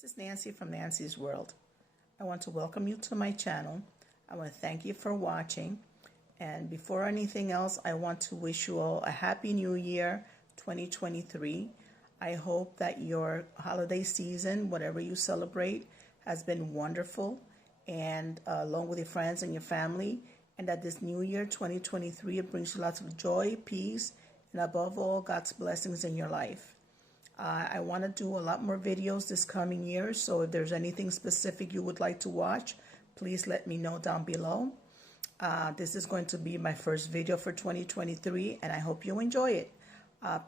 This is Nancy from Nancy's World. I want to welcome you to my channel. I want to thank you for watching. And before anything else, I want to wish you all a happy new year 2023. I hope that your holiday season, whatever you celebrate, has been wonderful, and along with your friends and your family, and that this new year 2023, it brings you lots of joy, peace, and above all, God's blessings in your life. I want to do a lot more videos this coming year, so if there's anything specific you would like to watch, please let me know down below. This is going to be my first video for 2023, and I hope you enjoy it.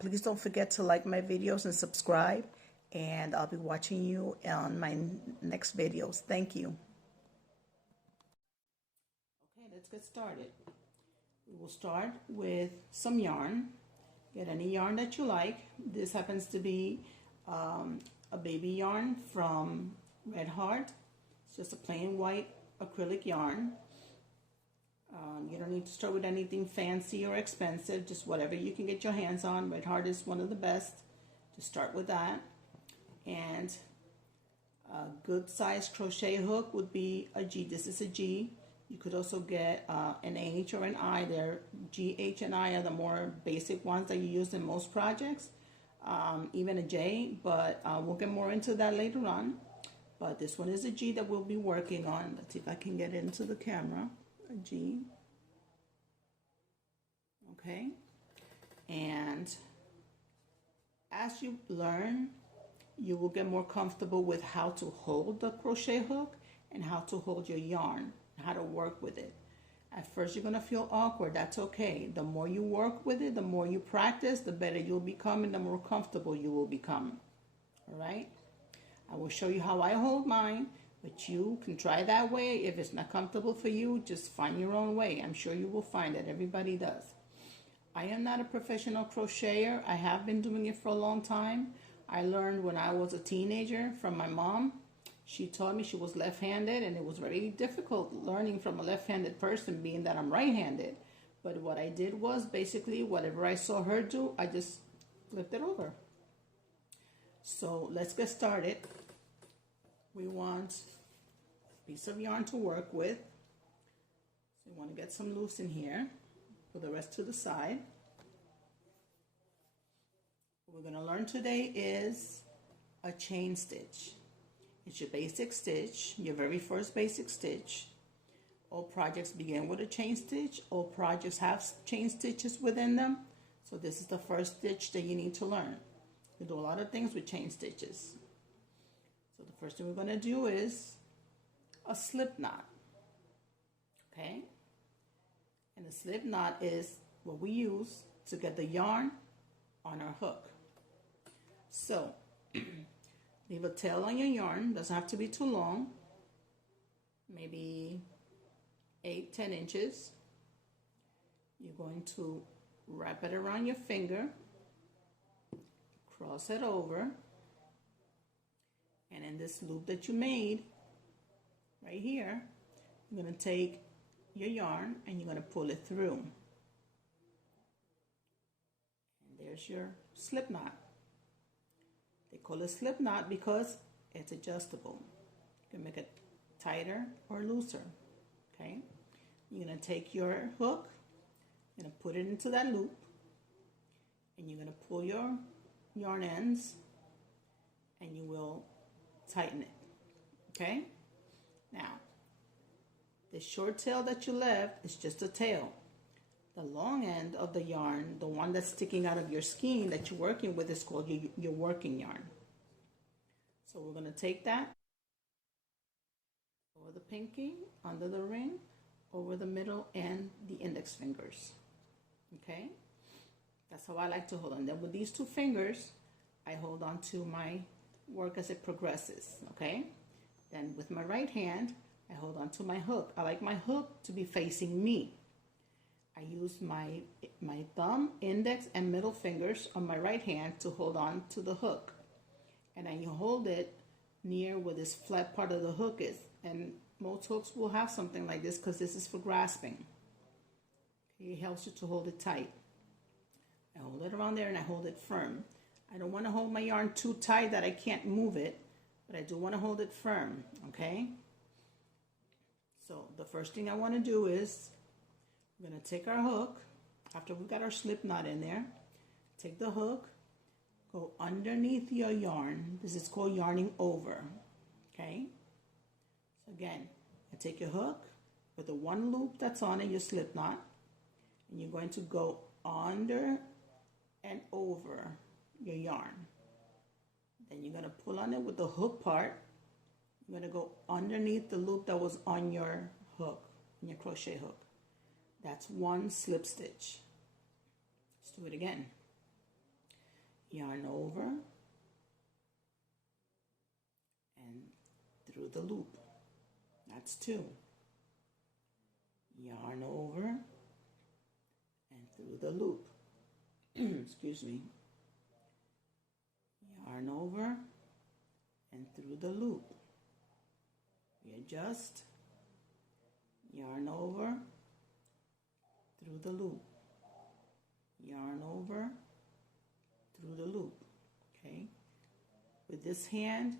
Please don't forget to like my videos and subscribe, and I'll be watching you on my next videos. Thank you. Okay, let's get started. We will start with some yarn. Get any yarn that you like. This happens to be a baby yarn from Red Heart. It's just a plain white acrylic yarn. You don't need to start with anything fancy or expensive, just whatever you can get your hands on. Red Heart is one of the best to start with that. And a good size crochet hook would be a G. This is a G. You could also get an H or an I. There, G, H, and I are the more basic ones that you use in most projects. Even a J, but we'll get more into that later on. But this one is a G that we'll be working on. Let's see if I can get it into the camera. A G. Okay. And as you learn, you will get more comfortable with how to hold the crochet hook and how to hold your yarn, how to work with it. At first you're going to feel awkward. That's okay. The more you work with it, the more you practice, the better you'll become and the more comfortable you will become. All right? I will show you how I hold mine, but you can try that way. If it's not comfortable for you, just find your own way. I'm sure you will find it. Everybody does. I am not a professional crocheter. I have been doing it for a long time. I learned when I was a teenager from my mom. She taught me. She was left-handed, and it was very difficult learning from a left-handed person, being that I'm right-handed. But what I did was basically whatever I saw her do, I just flipped it over. So let's get started. We want a piece of yarn to work with. So you want to get some loose in here. Put the rest to the side. What we're going to learn today is a chain stitch. It's your basic stitch, your very first basic stitch. All projects begin with a chain stitch. All projects have chain stitches within them. So this is the first stitch that you need to learn. You do a lot of things with chain stitches. So the first thing we're going to do is a slip knot. Okay? And the slip knot is what we use to get the yarn on our hook. So leave a tail on your yarn. Doesn't have to be too long. Maybe 8-10 inches. You're going to wrap it around your finger. Cross it over. And in this loop that you made, right here, you're going to take your yarn and you're going to pull it through. And there's your slip knot. They call it slip knot because it's adjustable. You can make it tighter or looser. Okay? You're going to take your hook, you're going to put it into that loop, and you're going to pull your yarn ends, and you will tighten it. Okay? Now, the short tail that you left is just a tail. The long end of the yarn, the one that's sticking out of your skein that you're working with, is called your working yarn. So we're going to take that over the pinky, under the ring, over the middle, and the index fingers. Okay? That's how I like to hold on. Then with these two fingers, I hold on to my work as it progresses. Okay? Then with my right hand, I hold on to my hook. I like my hook to be facing me. I use my thumb, index, and middle fingers on my right hand to hold on to the hook. And then you hold it near where this flat part of the hook is. And most hooks will have something like this because this is for grasping. Okay, it helps you to hold it tight. I hold it around there and I hold it firm. I don't want to hold my yarn too tight that I can't move it. but I do want to hold it firm, okay? So the first thing I want to do is we're going to take our hook, after we've got our slip knot in there, take the hook, go underneath your yarn. This is called yarning over, okay? So again, I take your hook with the one loop that's on it, your slip knot, and you're going to go under and over your yarn. Then you're going to pull on it with the hook part. You're going to go underneath the loop that was on your hook, on your crochet hook. That's one slip stitch. Let's do it again. Yarn over and through the loop. That's two. Yarn over and through the loop. Excuse me. Yarn over and through the loop. Readjust. Yarn over through the loop. Yarn over through the loop. Okay. With this hand,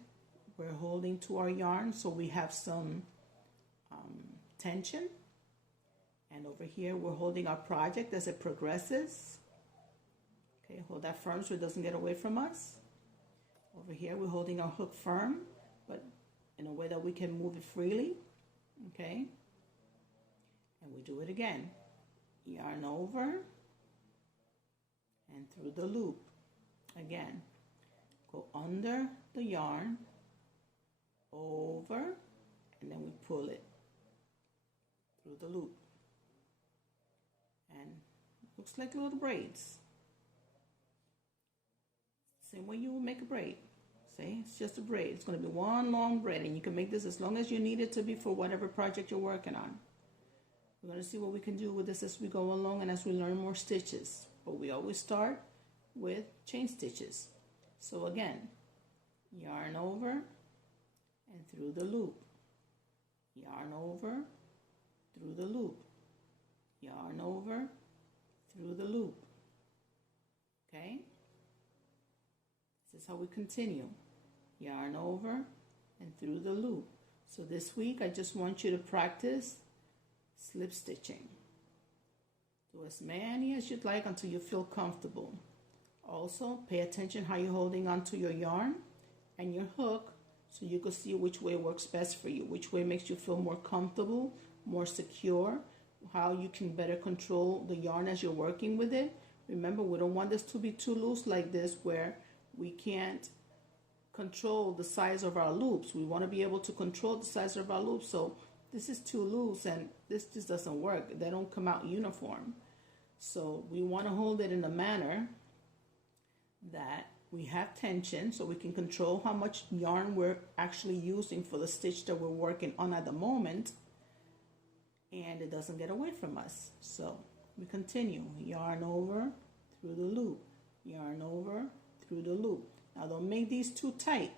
we're holding to our yarn, so we have some tension. And over here, we're holding our project as it progresses. Okay, hold that firm so it doesn't get away from us. Over here, we're holding our hook firm, but in a way that we can move it freely. Okay, and we do it again. Yarn over and through the loop. Again, go under the yarn, over, and then we pull it through the loop. And it looks like little braids. Same way you will make a braid. See, it's just a braid. It's going to be one long braid, and you can make this as long as you need it to be for whatever project you're working on. We're going to see what we can do with this as we go along and as we learn more stitches. But we always start with chain stitches. So again, yarn over and through the loop. Yarn over through the loop. Yarn over through the loop. Okay? This is how we continue. Yarn over and through the loop. So this week I just want you to practice slip stitching. Do as many as you'd like until you feel comfortable. Also, pay attention how you're holding onto your yarn and your hook so you can see which way works best for you, which way makes you feel more comfortable, more secure, how you can better control the yarn as you're working with it. Remember, we don't want this to be too loose like this where we can't control the size of our loops. We want to be able to control the size of our loops. So this is too loose and this just doesn't work. They don't come out uniform. So we want to hold it in a manner that we have tension so we can control how much yarn we're actually using for the stitch that we're working on at the moment, and it doesn't get away from us. So we continue. Yarn over through the loop. Yarn over through the loop. Now don't make these too tight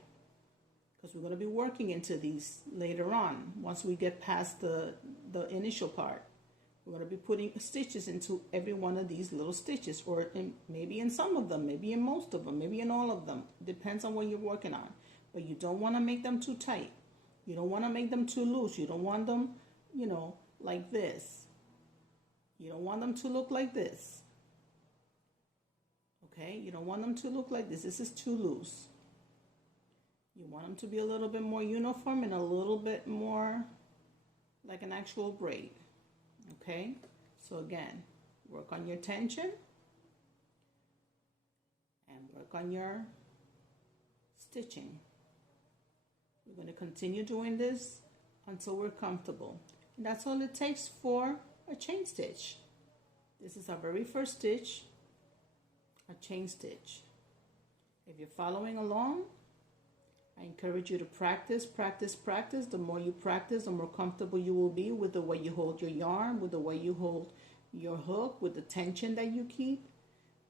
because we're going to be working into these later on once we get past the initial part. We're going to be putting stitches into every one of these little stitches, or maybe in some of them, maybe in most of them, maybe in all of them. Depends on what you're working on. But you don't want to make them too tight. You don't want to make them too loose. You don't want them, you know, like this. You don't want them to look like this. Okay? You don't want them to look like this. This is too loose. You want them to be a little bit more uniform and a little bit more like an actual braid. Okay, so again, work on your tension and work on your stitching. We're going to continue doing this until we're comfortable. And that's all it takes for a chain stitch. This is our very first stitch, a chain stitch. If you're following along, I encourage you to practice, practice, practice. The more you practice, the more comfortable you will be with the way you hold your yarn, with the way you hold your hook, with the tension that you keep,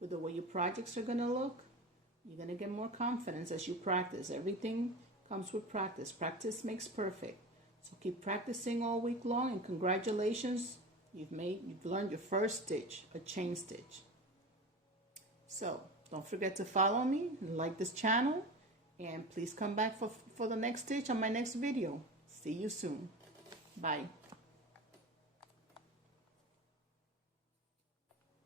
with the way your projects are going to look. You're going to get more confidence as you practice. Everything comes with practice. Practice makes perfect. So keep practicing all week long, and congratulations, you've learned your first stitch, a chain stitch. So don't forget to follow me and like this channel. And please come back for the next stitch on my next video. See you soon. Bye.